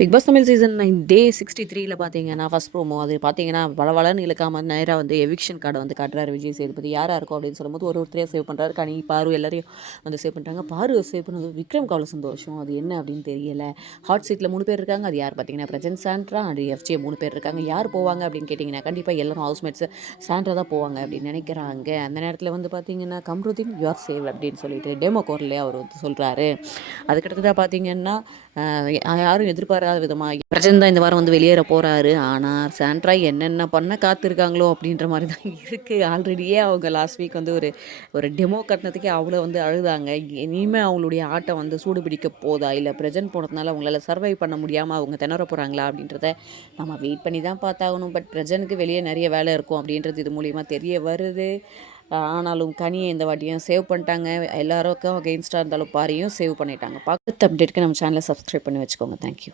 Big pass Tamil season 9 டே 63ல பார்த்தீங்கன்னா, first promo அது பார்த்தீங்கன்னா, வளவளன்னு இழுக்காம நேரா வந்து எவிக்ஷன் கார்ட வந்து காட்டுறாரு விஜய் சேதுபதி. யாரா இருக்கும் அப்படின்னு சொல்லும்போது ஒருத்தரையா சேவ் பண்ணுறாரு. கனி, பாரு எல்லாரையும் வந்து சேவ் பண்ணிட்டாங்க. பாரு சேவ் பண்ணது விக்ரம்க்கு அவ்வளோ சந்தோஷம். அது என்ன அப்படின்னு தெரியல. ஹாட் சீட்டில் 3 பேர் இருக்காங்க. அது யார் பார்த்தீங்கன்னா, பிரஜன், சாண்ட்ரா அண்ட் எஃப்ஜே 3 பேர் இருக்காங்க. யார் போவாங்க அப்படின்னு கேட்டிங்கன்னா, கண்டிப்பாக எல்லாரும் ஹவுஸ்மேட்ஸ் சாண்ட்ரா தான் போவாங்க அப்படின்னு நினைக்கிறாங்க. அந்த நேரத்தில் வந்து பார்த்தீங்கன்னா, கம்ருதீன் யூ ஆர் சேவ் அப்படின்னு சொல்லிட்டு டெமோ கோர்லேயே அவர் வந்து சொல்கிறாரு. அதுக்கடுத்ததாக பார்த்தீங்கன்னா, யாரும் எதிர்பாராத விதமாக பிரஜன் தான் இந்த வாரம் வந்து வெளியேற போகிறாரு. ஆனால் சாண்ட்ரா என்னென்ன பண்ண காத்திருக்காங்களோ அப்படின்ற மாதிரி தான் இருக்குது. ஆல்ரெடியே அவங்க லாஸ்ட் வீக் வந்து ஒரு ஒரு டெமோ கட்டினதுக்கே அவ்வளோ வந்து அழுதாங்க. இனிமேல் அவங்களுடைய ஆட்டம் வந்து சூடு பிடிக்க போதா, இல்லை பிரஜன் போனதுனால அவங்களால சர்வை பண்ண முடியாமல் அவங்க திணற போகிறாங்களா அப்படின்றத நம்ம வெயிட் பண்ணி தான் பார்த்தாகணும். பட் பிரஜனுக்கு வெளியே நிறைய வேலை இருக்கும் அப்படின்றது இது மூலிமா தெரிய வருது. ஆனாலும் கனியை இந்த வாட்டியும் சேவ் பண்ணிட்டாங்க. எல்லாருக்கும் அகெயின்ஸ்டாக இருந்தாலும் பாரியும் சேவ் பண்ணிட்டாங்க. பார்த்து அப்டேட்டுக்கு நம்ம சேனலை சப்ஸ்கிரைப் பண்ணி வச்சுக்கோங்க. தேங்க்யூ.